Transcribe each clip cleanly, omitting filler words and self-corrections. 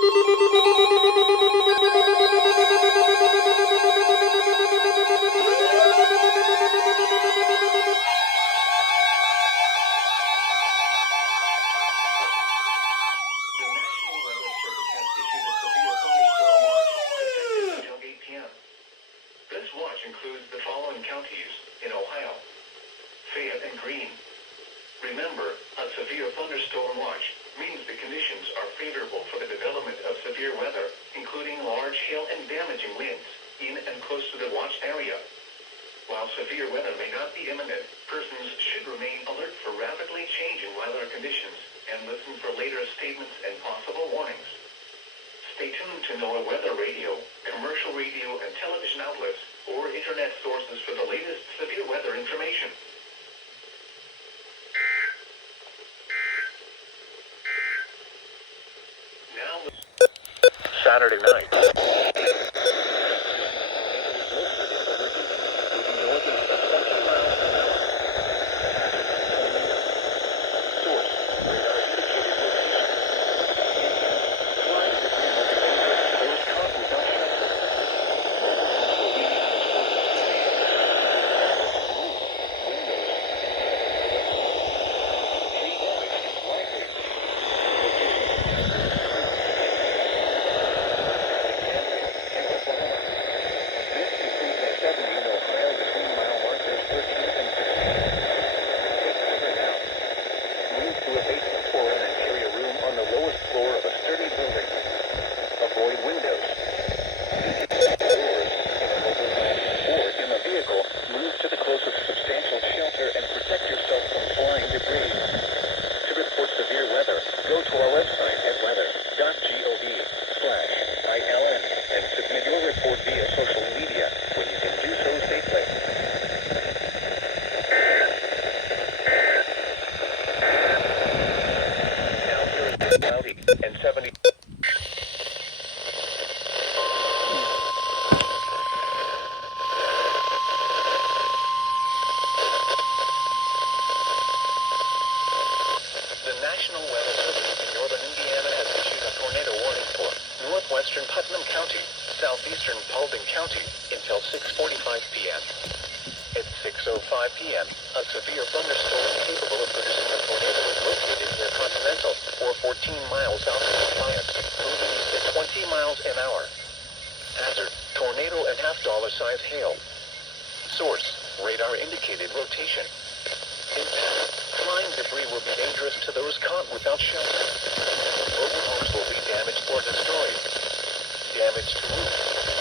This watch includes the following counties in Ohio: Fayette and Greene. Remember, a severe thunderstorm watch means the conditions are favorable for the development of severe weather, including large hail and damaging winds, in and close to the watch area. While severe weather may not be imminent, persons should remain alert for rapidly changing weather conditions and listen for later statements and possible warnings. Stay tuned to NOAA Weather Radio, commercial radio and television outlets, or internet sources for the latest severe weather information. Now, Saturday night. And 70. The National Weather Service in northern Indiana has issued a tornado warning for northwestern Putnam County, southeastern Paulding County, until 6:45 p.m. At 6:05 p.m., a severe thunderstorm capable of producing a tornado is located near Continental, or 14 miles south of Defiance, moving east at 20 miles an hour. Hazard: tornado and $half-size hail. Source: radar indicated rotation. Impact: flying debris will be dangerous to those caught without shelter. Mobile homes will be damaged or destroyed. Damage to roof,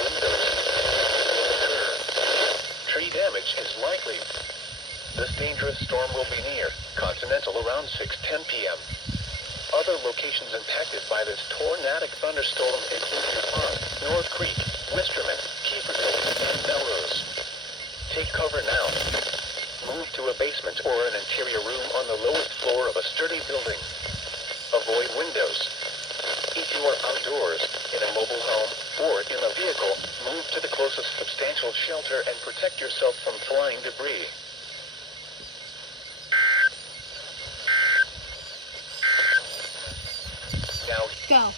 windows will occur. Tree damage is likely. This dangerous storm will be near Continental around 6:10 p.m. Other locations impacted by this tornadic thunderstorm include DuPont, North Creek, Wisterman, Kieferville, and Melrose. Take cover now. Move to a basement or an interior room on the lowest floor of a sturdy building. Avoid windows. If you are outdoors, in a mobile home, or in a vehicle, move to the closest substantial shelter and protect yourself from flying debris. Now, go.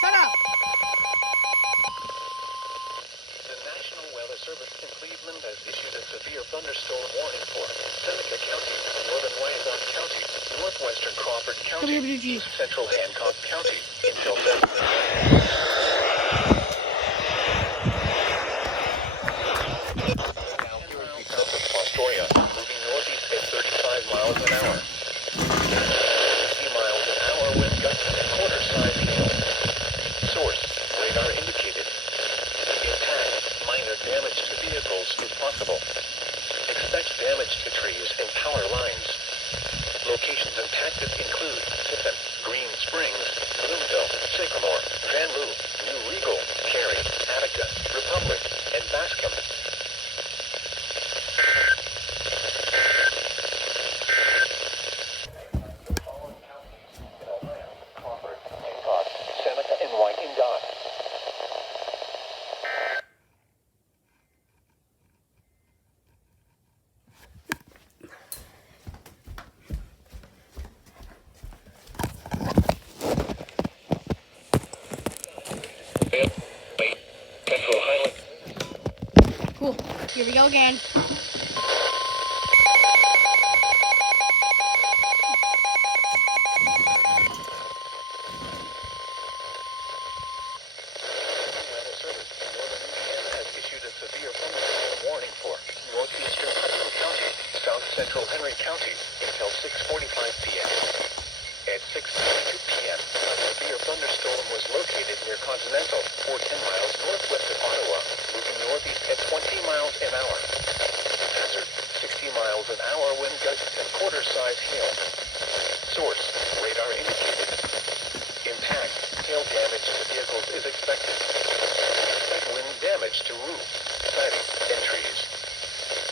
Shut up. The National Weather Service in Cleveland has issued a severe thunderstorm warning for Seneca County, northern Wyandotte County, northwestern Crawford County, WWG. central Hancock County, until 7. Now here is the south of Astoria, moving northeast at 35 miles an hour. 60 miles an hour with gusts and quarter-size hail. Source: radar indicated. Impact: minor damage to vehicles is possible. Expect damage to trees and power lines. Locations impacted include Tiffin, Green Springs, Bloomville, Sycamore, Grand Loop, go again. Weather Service in northern Indiana has issued a severe thunderstorm warning for northeastern Putnam County, south central Henry County until 6:45 p.m. At 6:22 p.m., a severe thunderstorm was located near Continental, 10 miles northwest of Ottawa, moving northeast at 20 miles an hour. Hazard, 60 miles an hour wind gusts and quarter-size hail. Source, radar indicated. Impact, hail damage to vehicles is expected. Expect wind damage to roofs, siding, and trees.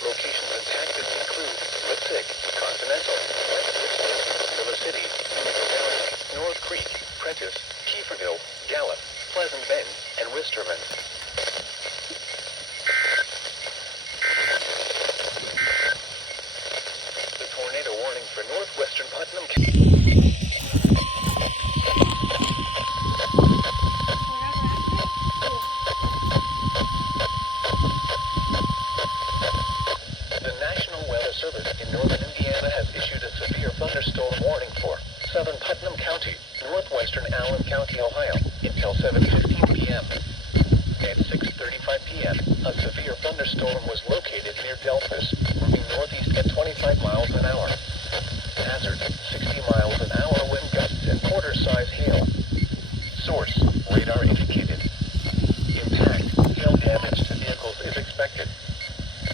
Locations impacted include Leipzig, Continental, West Richmond, Miller City, Union Valley, North Creek, Prentice, Kieferville, Gallup, Pleasant Bend, and Wisterman. The tornado warning for northwestern Putnam County. The National Weather Service in northern Indiana has issued a severe thunderstorm warning for southern Putnam County, northwestern Allen County, Ohio, until 7:15 p.m. At 6:35 p.m., a severe thunderstorm was located near Delphus, moving northeast at 25 miles an hour. Hazard, 60 miles an hour wind gusts and quarter-size hail. Source, radar indicated. Impact, hail damage to vehicles is expected.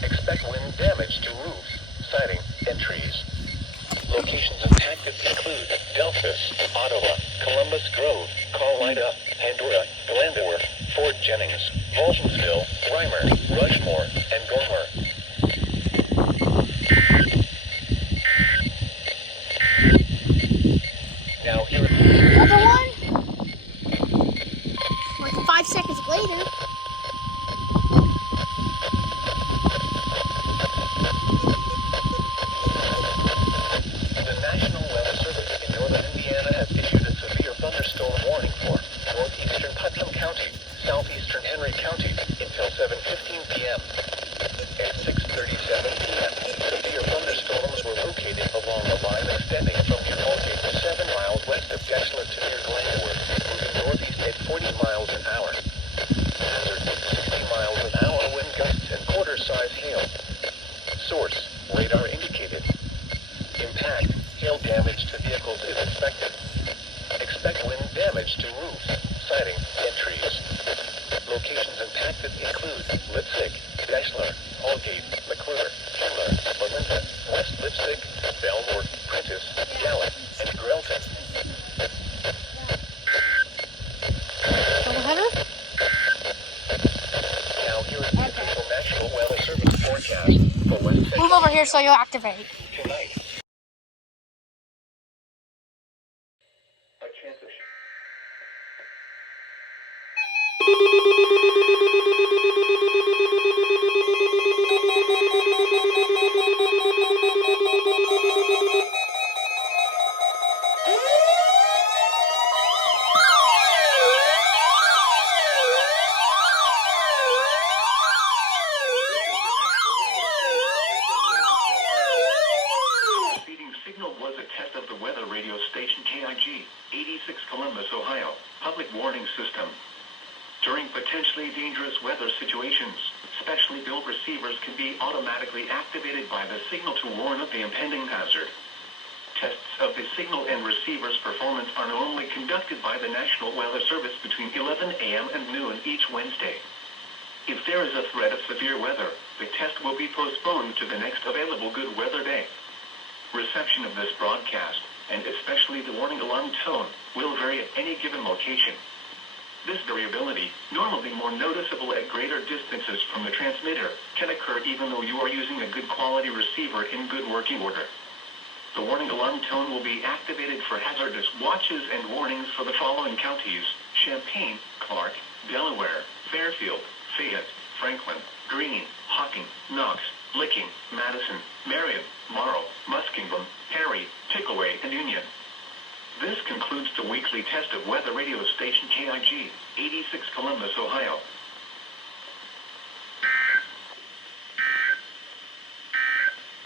Expect wind damage to roofs, siding, and trees. Locations impacted include Delphus, Ottawa, Columbus Grove, Carolina, Pandora, Glendower, Fort Jennings, Vulsonsville, Reimer, Rushmore, and Gomer. Now here is Another one? Like 5 seconds later. the National Weather Service in northern Indiana has issued a severe thunderstorm warning for northeastern Putnam County, southeastern Henry County until 7:15 p.m. At 6:37 p.m., severe thunderstorms were located along a line extending from near Mulgate to 7 miles west of Deschler to near Glendower, moving northeast at 40 miles an hour. Hazard, 60 miles an hour wind gusts and quarter-size hail. Source, radar indicated. Impact, hail damage to vehicles is expected. Expect wind damage to roofs, siding, and trees. Locations impacted include Leipzig, Deschler, Holgate, McClure, Schindler, Melinda, West Leipzig, Belmore, Prentice, Gallup, and Grelton. Doubleheader? Now here is the official National Weather Service forecast for West Central Move over here so you'll activate. tonight. A chance of preceding signal was a test of the weather radio station KIG, 86 Columbus, Ohio, public warning system. During potentially dangerous weather situations, specially built receivers can be automatically activated by the signal to warn of the impending hazard. Tests of the signal and receiver's performance are normally conducted by the National Weather Service between 11 a.m. and noon each Wednesday. If there is a threat of severe weather, the test will be postponed to the next available good weather day. Reception of this broadcast, and especially the warning alarm tone, will vary at any given location. This variability, normally more noticeable at greater distances from the transmitter, can occur even though you are using a good quality receiver in good working order. The warning alarm tone will be activated for hazardous watches and warnings for the following counties: Champaign, Clark, Delaware, Fairfield, Fayette, Franklin, Greene, Hocking, Knox, Licking, Madison, Marion, Morrow, Muskingum, Perry, Pickaway, and Union. This concludes the weekly test of weather radio station KIG, 86 Columbus, Ohio.